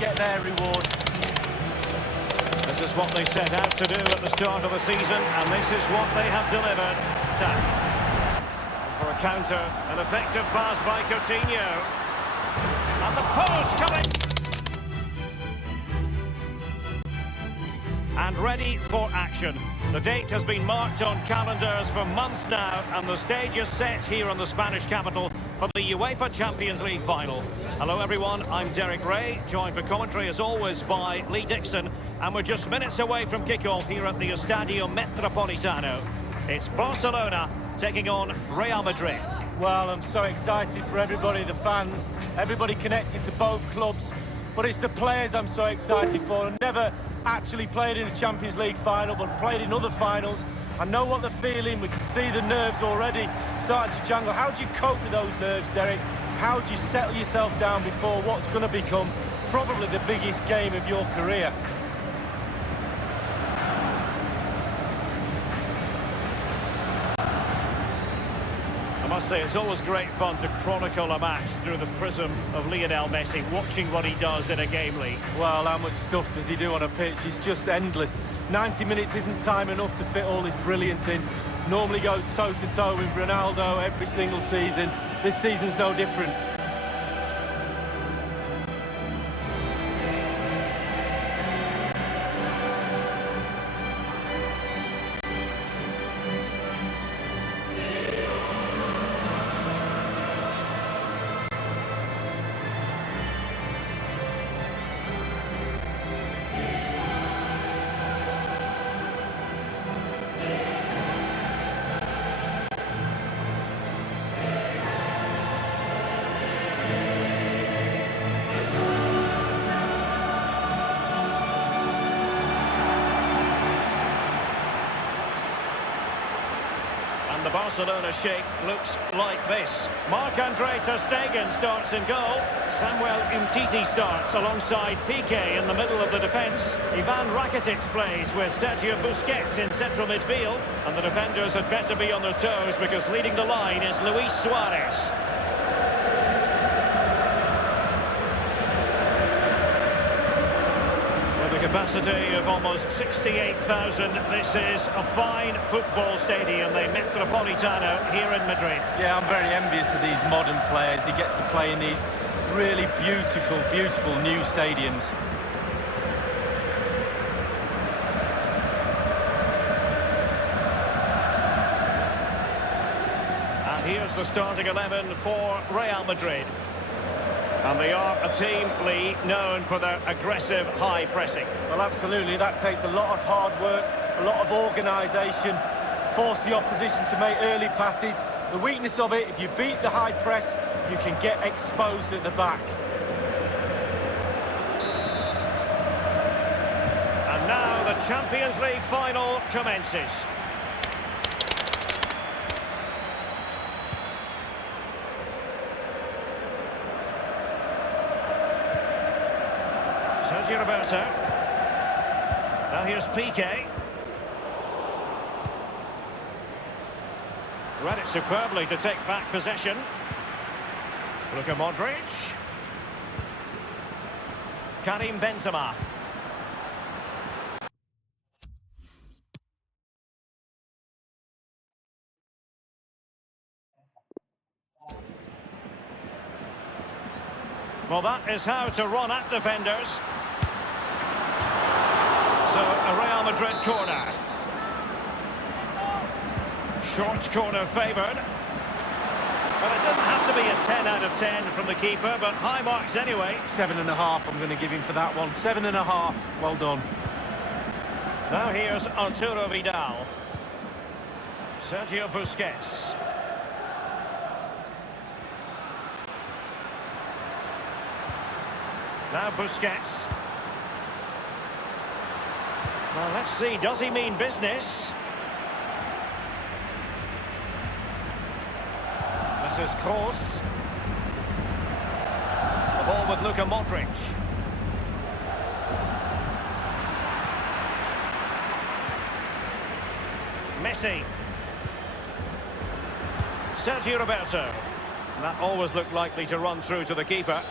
get their reward. This is what they set out to do at the start of the season, and this is what they have delivered. And for a counter, an effective pass by Coutinho. And the post coming. And ready for action. The date has been marked on calendars for months now, and the stage is set here in the Spanish capital for the UEFA Champions League final. Hello everyone, I'm Derek Ray, joined for commentary as always by Lee Dixon, and we're just minutes away from kickoff here at the Estadio Metropolitano. It's Barcelona taking on Real Madrid. Well, I'm so excited for everybody, the fans, everybody connected to both clubs, but it's the players I'm so excited for. I've never actually played in a Champions League final, but played in other finals. I know what they're feeling. We can see the nerves already starting to jangle. How do you cope with those nerves, Derek? How do you settle yourself down before what's going to become probably the biggest game of your career? I must say, it's always great fun to chronicle a match through the prism of Lionel Messi, watching what he does in a game, Lee. Well, how much stuff does he do on a pitch? It's just endless. 90 minutes isn't time enough to fit all this brilliance in. Normally goes toe-to-toe with Ronaldo every single season. This season's no different. And the Barcelona shape looks like this. Marc-Andre ter Stegen starts in goal. Samuel Umtiti starts alongside Piqué in the middle of the defence. Ivan Rakitic plays with Sergio Busquets in central midfield. And the defenders had better be on their toes because leading the line is Luis Suarez. Capacity of almost 68,000. This is a fine football stadium, the Metropolitano here in Madrid. Yeah, I'm very envious of these modern players. They get to play in these really beautiful, beautiful new stadiums. And here's the starting 11 for Real Madrid. And they are a team, Lee, known for their aggressive high pressing. Well, absolutely. That takes a lot of hard work, a lot of organisation, force the opposition to make early passes. The weakness of it, if you beat the high press, you can get exposed at the back. And now the Champions League final commences. Sergio Roberto. Now here's Piqué. Read it superbly to take back possession. Luka Modric. Karim Benzema. Well, that is how to run at defenders. So, a Real Madrid corner. Short corner favoured. Well, it didn't have to be a 10 out of 10 from the keeper, but high marks anyway. 7.5 I'm going to give him for that one. 7.5. Well done. Now here's Arturo Vidal. Sergio Busquets. Now Busquets. Well, let's see, does he mean business? This is Kroos. The ball with Luka Modric. Messi. Sergio Roberto. That always looked likely to run through to the keeper.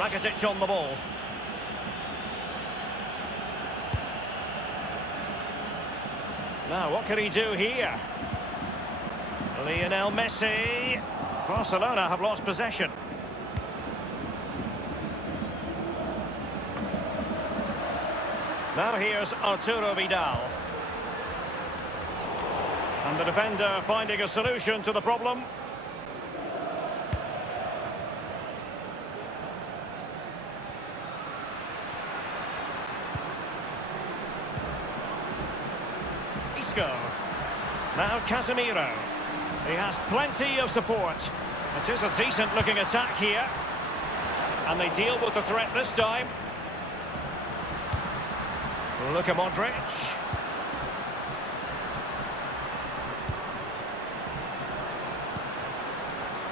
Rakitic on the ball. Now, what can he do here? Lionel Messi. Barcelona have lost possession. Now here's Arturo Vidal. And the defender finding a solution to the problem. Isco. Now Casemiro. He has plenty of support. It is a decent looking attack here. And they deal with the threat this time. Luka Modric.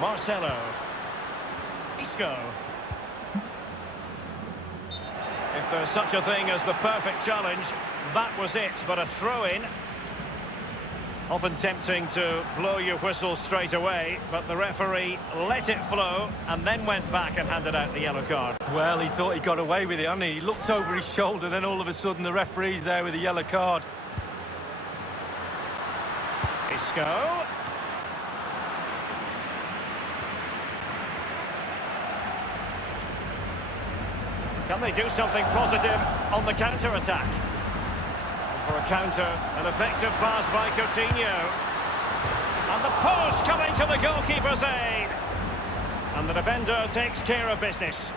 Marcelo. Isco. If there's such a thing as the perfect challenge, that was it, but a throw-in. Often tempting to blow your whistle straight away, but the referee let it flow and then went back and handed out the yellow card. Well, he thought he got away with it, hadn't he? He looked over his shoulder, then all of a sudden the referee's there with a yellow card. Isco. Can they do something positive on the counter-attack? For a counter, an effective pass by Coutinho. And the post coming to the goalkeeper's aid. And the defender takes care of business.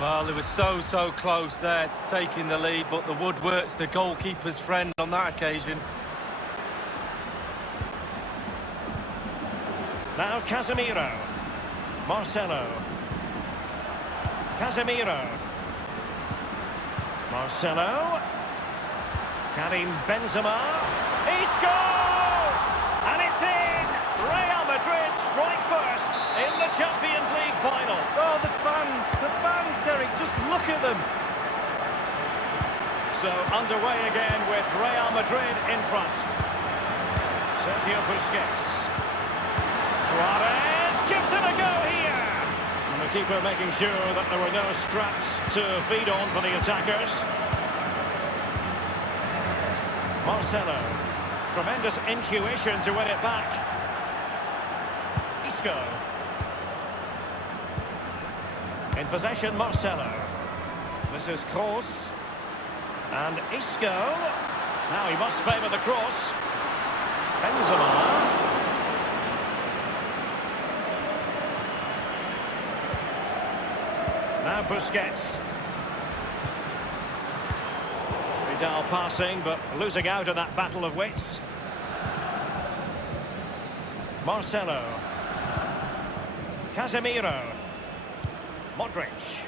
Well, it was so close there to taking the lead, but the woodwork's the goalkeeper's friend on that occasion. Now Casemiro. Marcelo. Casemiro. Marcelo. Karim Benzema. Isco! And it's in! Real Madrid strike first in the Champions League final. Oh, the fans, Derek, just look at them. So underway again with Real Madrid in front. Sergio Busquets. Suarez gives it a go here. And the keeper making sure that there were no scraps to feed on for the attackers. Marcelo. Tremendous intuition to win it back. Isco. In possession, Marcelo. This is Kroos. And Isco. Now he must favour the cross. Benzema. Now Busquets. Vidal passing, but losing out in that battle of wits. Marcelo. Casemiro. Modric.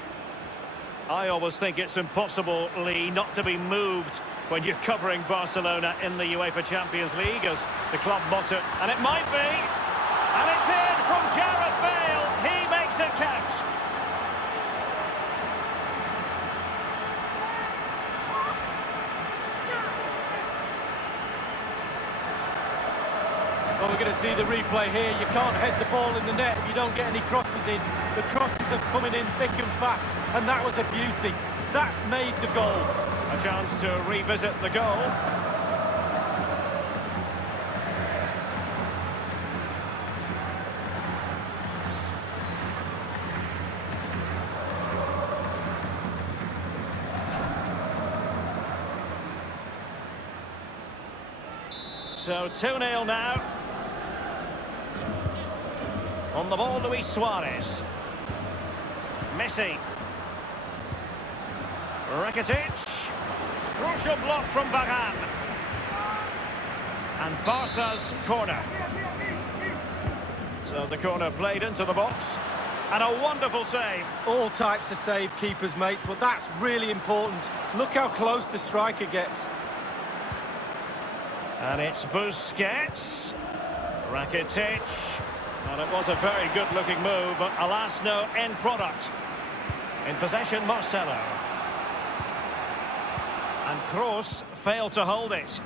I always think it's impossible, Lee, not to be moved when you're covering Barcelona in the UEFA Champions League as the club motto. And it might be. And it's in from Gareth Bale. He makes it count. Well, we're going to see the replay here. You can't head the ball in the net if you don't get any crosses in. The crosses are coming in thick and fast, and that was a beauty. That made the goal. A chance to revisit the goal. So 2-0 now. On the ball, Luis Suarez. Messi. Rakitic. Crucial block from Varane. And Barca's corner. So the corner played into the box. And a wonderful save. All types of save keepers, mate, but that's really important. Look how close the striker gets. And it's Busquets. Rakitic. And it was a very good-looking move, but alas, no end product. In possession, Marcelo. And Kroos failed to hold it.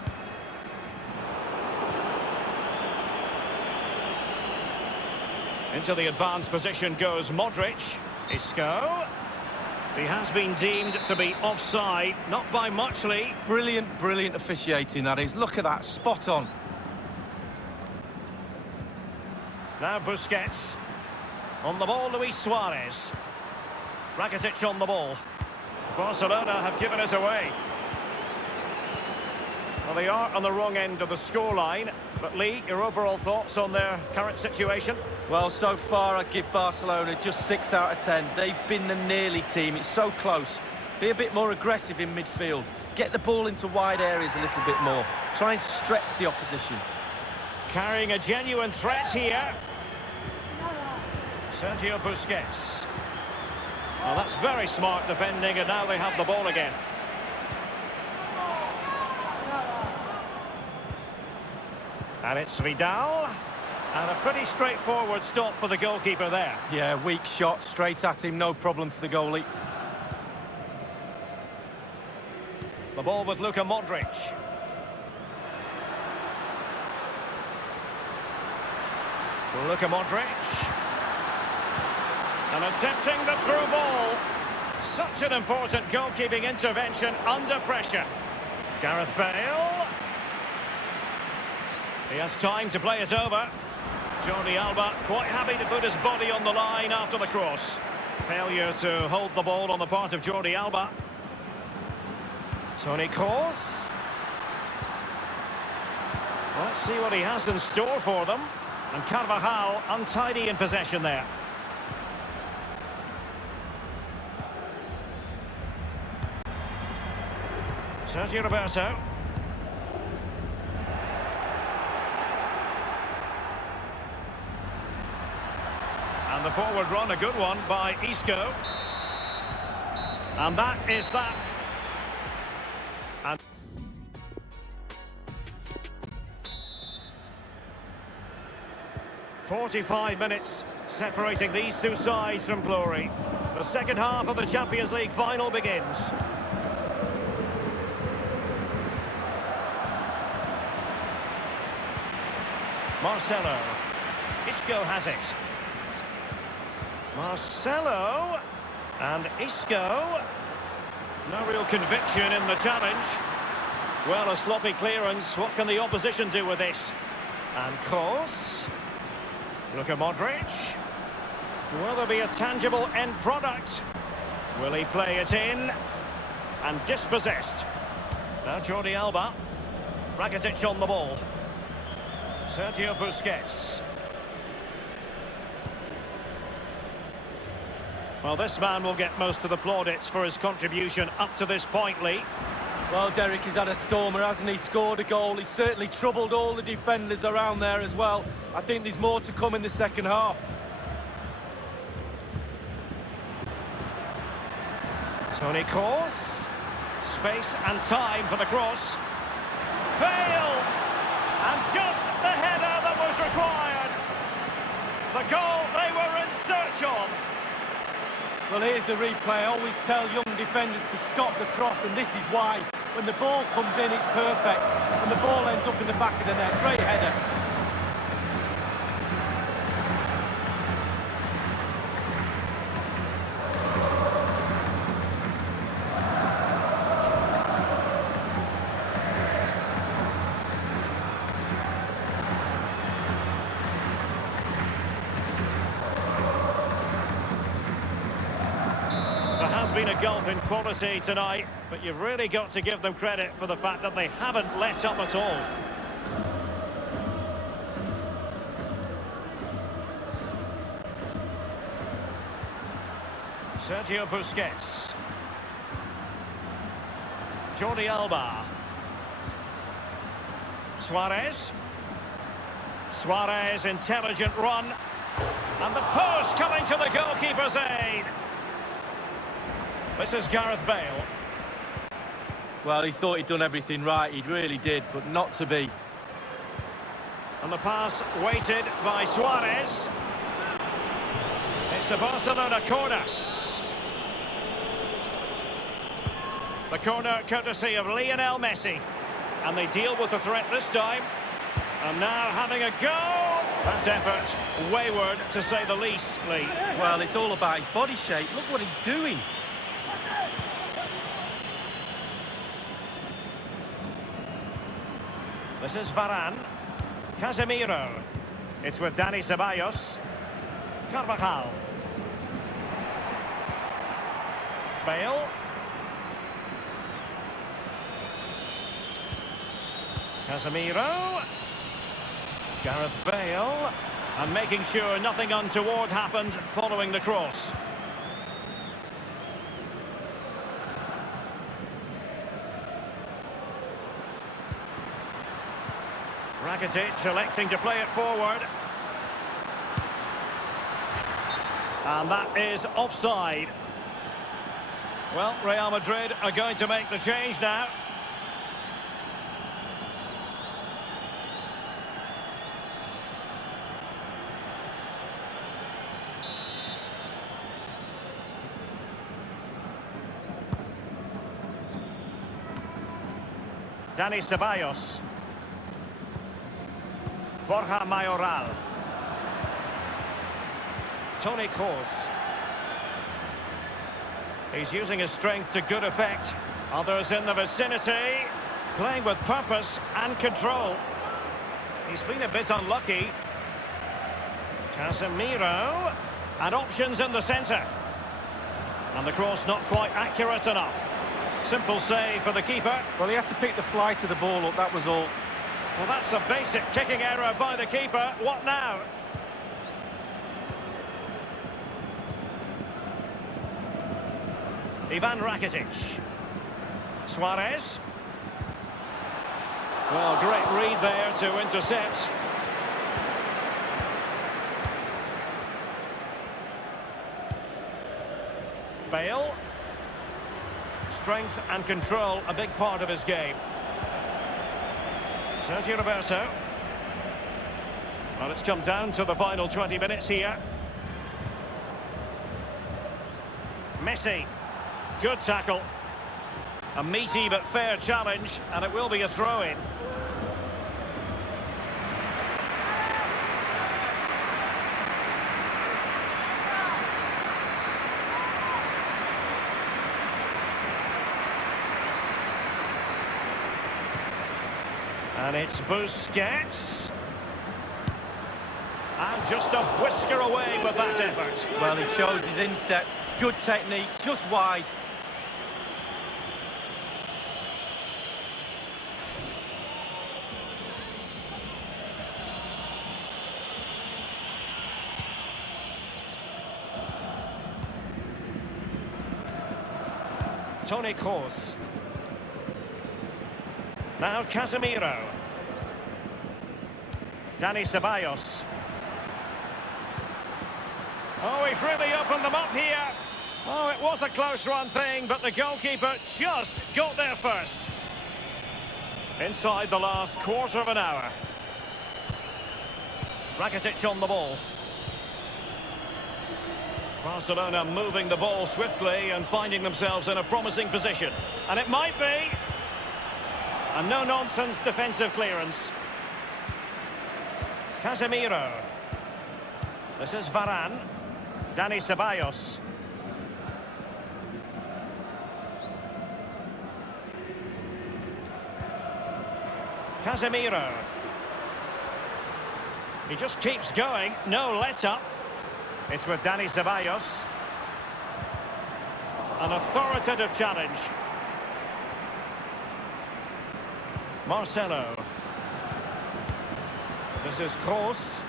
Into the advanced position goes Modric. Isco. He has been deemed to be offside, not by much, Lee. Brilliant, brilliant officiating, that is. Look at that, spot on. Now Busquets. On the ball, Luis Suarez. Rakitic on the ball. Barcelona have given it away. Well, they are on the wrong end of the scoreline. But Lee, your overall thoughts on their current situation? Well, so far I'd give Barcelona just 6 out of 10. They've been the nearly team. It's so close. Be a bit more aggressive in midfield. Get the ball into wide areas a little bit more. Try and stretch the opposition. Carrying a genuine threat here. Sergio Busquets. Well, that's very smart defending, and now they have the ball again. And it's Vidal. And a pretty straightforward stop for the goalkeeper there. Yeah, weak shot, straight at him, no problem for the goalie. The ball with Luka Modric. Luka Modric. And attempting the through ball. Such an important goalkeeping intervention under pressure. Gareth Bale. He has time to play it over. Jordi Alba quite happy to put his body on the line after the cross. Failure to hold the ball on the part of Jordi Alba. Toni Kroos. Let's see what he has in store for them. And Carvajal untidy in possession there. Sergio Roberto. And the forward run, a good one by Isco. And that is that. And 45 minutes separating these two sides from glory. The second half of the Champions League final begins. Marcelo. Isco has it. Marcelo. And Isco. No real conviction in the challenge. Well, a sloppy clearance. What can the opposition do with this? And Kroos. Luka Modric. Will there be a tangible end product? Will he play it in? And dispossessed. Now Jordi Alba. Rakitic on the ball. Sergio Busquets. Well, this man will get most of the plaudits for his contribution up to this point, Lee. Well, Derek, he's had a stormer, hasn't he? Scored a goal. He's certainly troubled all the defenders around there as well. I think there's more to come in the second half. Toni Kroos. Space and time for the cross. Bale! And just the header that was required. The goal they were in search of. Well, here's the replay. I always tell young defenders to stop the cross, and this is why. When the ball comes in, it's perfect. And the ball ends up in the back of the net. Great header. Been a gulf in quality tonight, but you've really got to give them credit for the fact that they haven't let up at all. Sergio Busquets. Jordi Alba. Suarez. Suarez, intelligent run. And the post coming to the goalkeeper's aid. This is Gareth Bale. Well, he thought he'd done everything right. He really did, but not to be. And the pass weighted by Suarez. It's a Barcelona corner. The corner courtesy of Lionel Messi. And they deal with the threat this time. And now having a go. That effort, wayward to say the least, Lee. Well, it's all about his body shape. Look what he's doing. This is Varane. Casemiro. It's with Dani Ceballos. Carvajal. Bale. Casemiro. Gareth Bale. And making sure nothing untoward happened following the cross. Rakitic electing to play it forward. And that is offside. Well, Real Madrid are going to make the change now. Dani Ceballos. Borja Mayoral. Toni Kroos. He's using his strength to good effect. Others in the vicinity, playing with purpose and control. He's been a bit unlucky. Casemiro. And options in the centre. And the cross not quite accurate enough. Simple save for the keeper. Well, he had to pick the flight of the ball up, that was all. Well, that's a basic kicking error by the keeper. What now? Ivan Rakitic. Suarez. Well, great read there to intercept. Bale. Strength and control, a big part of his game. Sergio Roberto. Well, it's come down to the final 20 minutes here. Messi. Good tackle. A meaty but fair challenge, and it will be a throw-in. And it's Busquets. And just a whisker away with that effort. Well, he chose his instep. Good technique, just wide. Toni Kroos. Now Casemiro. Dani Ceballos. Oh, he's really opened them up here. Oh, it was a close run thing, but the goalkeeper just got there first. Inside the last quarter of an hour. Rakitic on the ball. Barcelona moving the ball swiftly and finding themselves in a promising position. And it might be a no-nonsense defensive clearance. Casemiro. This is Varane. Dani Ceballos. Casemiro. He just keeps going, no let-up. It's with Dani Ceballos. An authoritative challenge. Marcelo. This is Kroos.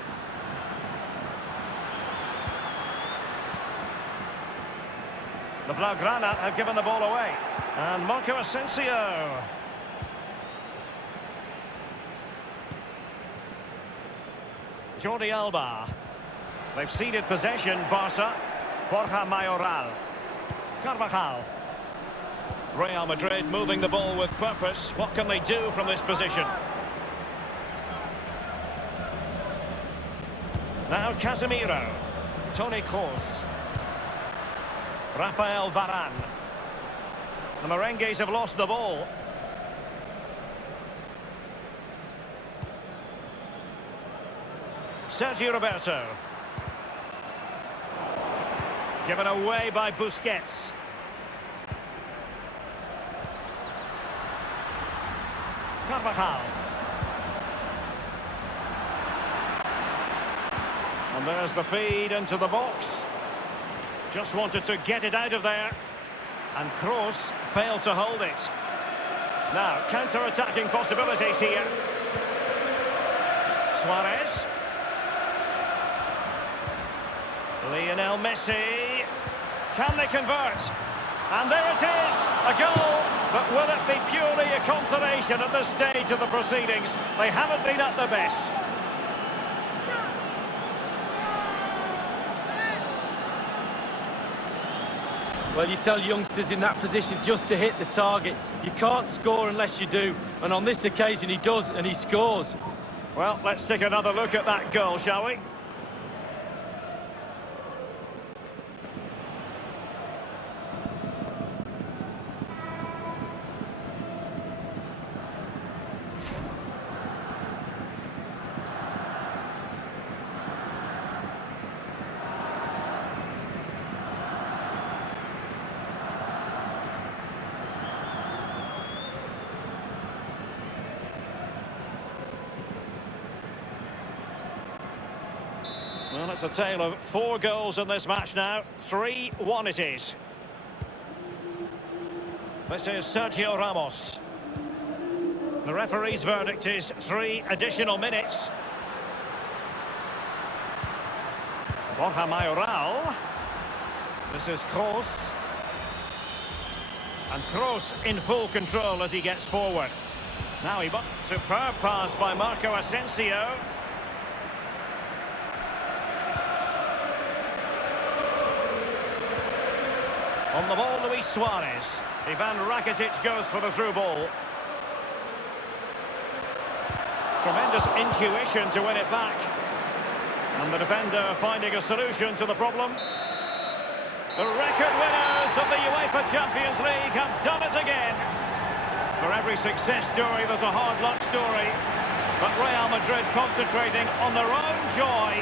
The Blaugrana have given the ball away. And Marco Asensio. Jordi Alba. They've ceded possession, Barca. Borja Mayoral. Carvajal. Real Madrid moving the ball with purpose. What can they do from this position? Now Casemiro. Toni Kroos. Rafael Varane. The Merengues have lost the ball. Sergio Roberto. Given away by Busquets. Carvajal. And there's the feed into the box. Just wanted to get it out of there. And Kroos failed to hold it. Now, counter-attacking possibilities here. Suarez. Lionel Messi. Can they convert? And there it is, a goal. But will it be purely a consolation at this stage of the proceedings? They haven't been at their best. Well, you tell youngsters in that position just to hit the target. You can't score unless you do. And on this occasion, he does, and he scores. Well, let's take another look at that goal, shall we? Well, it's a tale of 4 goals in this match now. 3-1 it is. This is Sergio Ramos. The referee's verdict is 3 additional minutes. Borja Mayoral. This is Kroos. And Kroos in full control as he gets forward. Now superb pass by Marco Asensio. On the ball, Luis Suarez. Ivan Rakitic goes for the through ball. Tremendous intuition to win it back. And the defender finding a solution to the problem. The record winners of the UEFA Champions League have done it again. For every success story, there's a hard luck story. But Real Madrid concentrating on their own joy.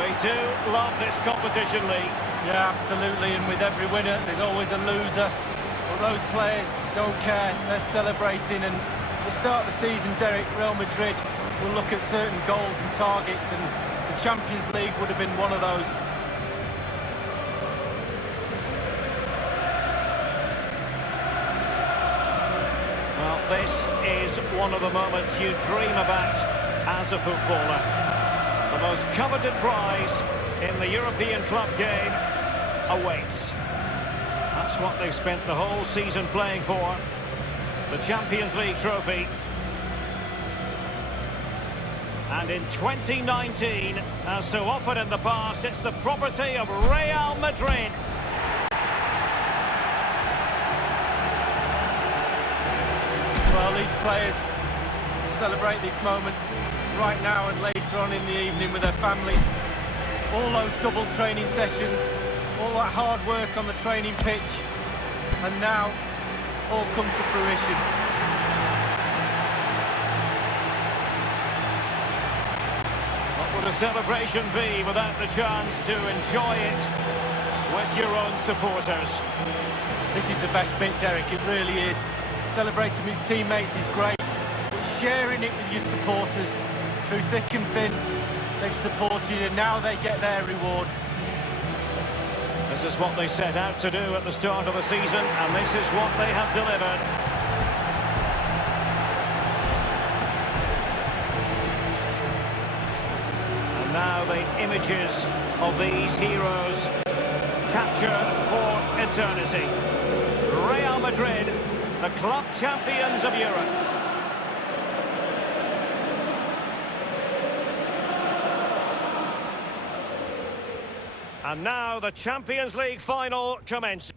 They do love this competition league. Yeah, absolutely, and with every winner, there's always a loser. But those players don't care, they're celebrating, and at the start of the season, Derek, Real Madrid will look at certain goals and targets, and the Champions League would have been one of those. Well, this is one of the moments you dream about as a footballer. The most coveted prize in the European club game awaits. That's what they've spent the whole season playing for. The Champions League trophy. And in 2019, as so often in the past, it's the property of Real Madrid. Well, these players celebrate this moment right now and later on in the evening with their families. All those double training sessions, all that hard work on the training pitch, and now all come to fruition. What would a celebration be without the chance to enjoy it with your own supporters? This is the best bit, Derek, it really is. Celebrating with teammates is great, but sharing it with your supporters through thick and thin. They've supported you and now they get their reward. This is what they set out to do at the start of the season, and this is what they have delivered. And now the images of these heroes captured for eternity. Real Madrid, the club champions of Europe. And now the Champions League final commences.